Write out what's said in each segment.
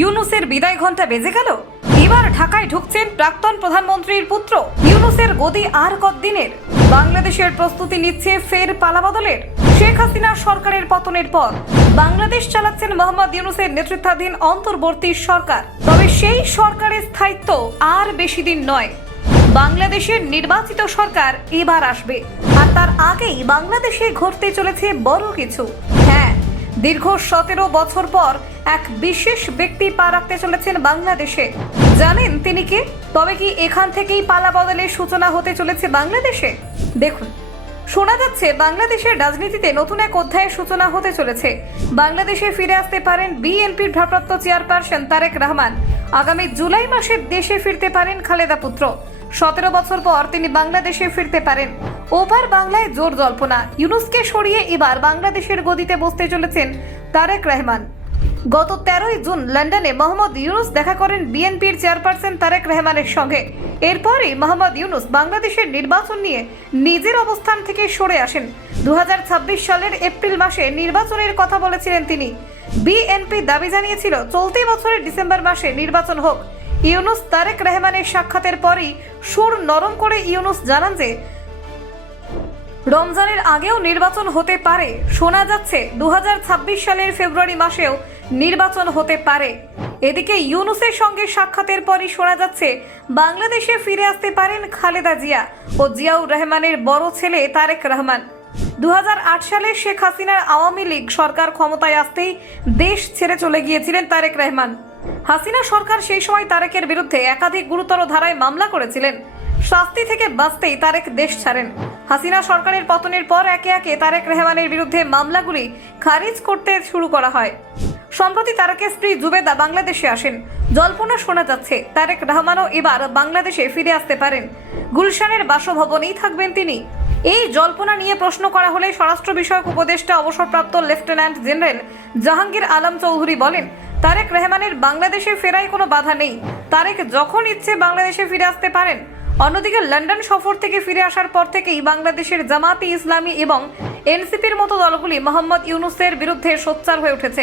ইউনুসের বিদায় ঘণ্টা বেজে গেল। এবার ঢাকায় ঢুকছেন প্রাক্তন প্রধানমন্ত্রীর পুত্র। ইউনুসের গদি আর কতদিনের? বাংলাদেশের প্রস্তুতি নিচ্ছে ফের পালাবদলের শেখ হাসিনা সরকারের পতনের পর। বাংলাদেশ চালাচ্ছেন মোহাম্মদ ইউনুসের নেতৃত্বাধীন অন্তর্বর্তী সরকার। তবে সেই সরকারের স্থায়িত্ব আর বেশি দিন নয়। বাংলাদেশের নির্বাচিত সরকার এবার আসবে। আর তার আগেই বাংলাদেশে ঘটতে চলেছে বড় কিছু। হ্যাঁ দীর্ঘ সতেরো বছর পর এক বিশেষ ব্যক্তি পা রাখতে চলেছেন বাংলাদেশে। জানেন তিনি কে? তবে কি এখান থেকেই পালা বদলের সূচনা হতে চলেছে বাংলাদেশে? দেখুন, শোনা যাচ্ছে বাংলাদেশের রাজনীতিতে নতুন এক অধ্যায়ের সূচনা হতে চলেছে। বাংলাদেশে ফিরে আসতে পারেন বিএনপির ভারপ্রাপ্ত চেয়ারপারসন তারেক রহমান। আগামী জুলাই মাসে দেশে ফিরতে পারেন খালেদা পুত্র। সতেরো বছর পর তিনি বাংলাদেশে ফিরতে পারেন। ওভার বাংলায় জোর জল্পনা। ইউনুসকে সরিয়ে এবার বাংলাদেশের গদিতে বসতে চলেছেন তারেক রহমান। গত তেরোই জুন লন্ডনে মোহাম্মদ ইউনুস দেখা করেন বিএনপির চেয়ারপারসন তারেক রহমানের সঙ্গে। এরপরই মোহাম্মদ ইউনুস বাংলাদেশের নির্বাচন নিয়ে নিজের অবস্থান থেকে সরে আসেন। দু হাজার ছাব্বিশ সালের এপ্রিল মাসে নির্বাচনের কথা বলেছিলেন তিনি। বিএনপি দাবি জানিয়েছিল, চলতি বছরের ডিসেম্বর মাসে নির্বাচন হোক। ইউনুস তারেক রহমানের সাক্ষাতের পরই সুর নরম করে ইউনুস জানান যে রমজানের আগেও নির্বাচন হতে পারে। শোনা যাচ্ছে দু হাজার ছাব্বিশ সালের ফেব্রুয়ারি মাসেও নির্বাচন হতে পারে। এদিকে ইউনুসের সঙ্গে সাক্ষাতের পরই শোনা যাচ্ছে, বাংলাদেশে ফিরে আসতে পারেন খালেদা জিয়া ও জিয়াউর রহমানের বড় ছেলে তারেক রহমান। দু হাজার আট সালে শেখ হাসিনার আওয়ামী লীগ সরকার ক্ষমতায় আসতেই দেশ ছেড়ে চলে গিয়েছিলেন তারেক রহমান। হাসিনা সরকার সেই সময় তারেকের বিরুদ্ধে একাধিক গুরুতর ধারায় মামলা করেছিলেন। শাস্তি থেকে বাঁচতেই তারেক দেশ ছাড়েন। হাসিনা সরকারের পতনের পর একে একে তারেক রেহমানের বিরুদ্ধে মামলাগুলি খারিজ করতে শুরু করা হয়। সম্প্রতি তারেকের স্ত্রী জুবেদা বাংলাদেশে আসেন। জল্পনা শোনা যাচ্ছে, তারেক রহমানও এবার বাংলাদেশে ফিরে আসতে পারেন। গুলশানের বাসভবনেই থাকবেন তিনি। এই জল্পনা নিয়ে প্রশ্ন করা হলে স্বরাষ্ট্র বিষয়ক উপদেষ্টা অবসরপ্রাপ্ত লেফটেন্যান্ট জেনারেল জাহাঙ্গীর আলম চৌধুরী বলেন, তারেক রেহমানের বাংলাদেশে ফেরায় কোনো বাধা নেই। তারেক যখন ইচ্ছে বাংলাদেশে ফিরে আসতে পারেন। অন্যদিকে লন্ডন সফর থেকে ফিরে আসার পর থেকেই বাংলাদেশের জামাতি ইসলামী এবং এনসিপির মতো দলগুলি মোহাম্মদ ইউনুসের বিরুদ্ধে সোচ্চার হয়ে উঠেছে।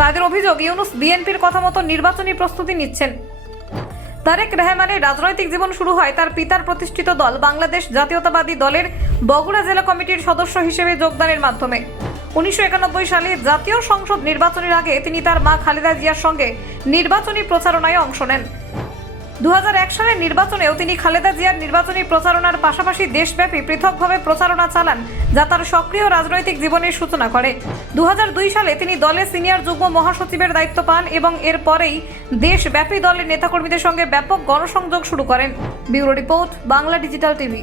তাদের অভিযোগ, ইউনুস বিএনপির কথা মতো নির্বাচনী প্রস্তুতি নিচ্ছেন। তারেক রেহমানের রাজনৈতিক জীবন শুরু হয় তার পিতার প্রতিষ্ঠিত দল বাংলাদেশ জাতীয়তাবাদী দলের বগুড়া জেলা কমিটির সদস্য হিসেবে যোগদানের মাধ্যমে। উনিশশো একানব্বই সালে জাতীয় সংসদ নির্বাচনের আগে তিনি তার মা খালেদা জিয়ার সঙ্গে নির্বাচনী প্রচারণায় অংশ নেন। দু সালের নির্বাচনেও তিনি খালেদা জিয়ার নির্বাচনী প্রচারণার পাশাপাশি দেশব্যাপী পৃথকভাবে প্রচারণা চালান, যা তার সক্রিয় রাজনৈতিক জীবনের সূচনা করে। দু হাজার দুই সালে তিনি দলে সিনিয়র যুগ্ম মহাসচিবের দায়িত্ব পান এবং এরপরেই দেশব্যাপী দলের নেতাকর্মীদের সঙ্গে ব্যাপক গণসংযোগ শুরু করেন। Bureau report, Bangla digital TV.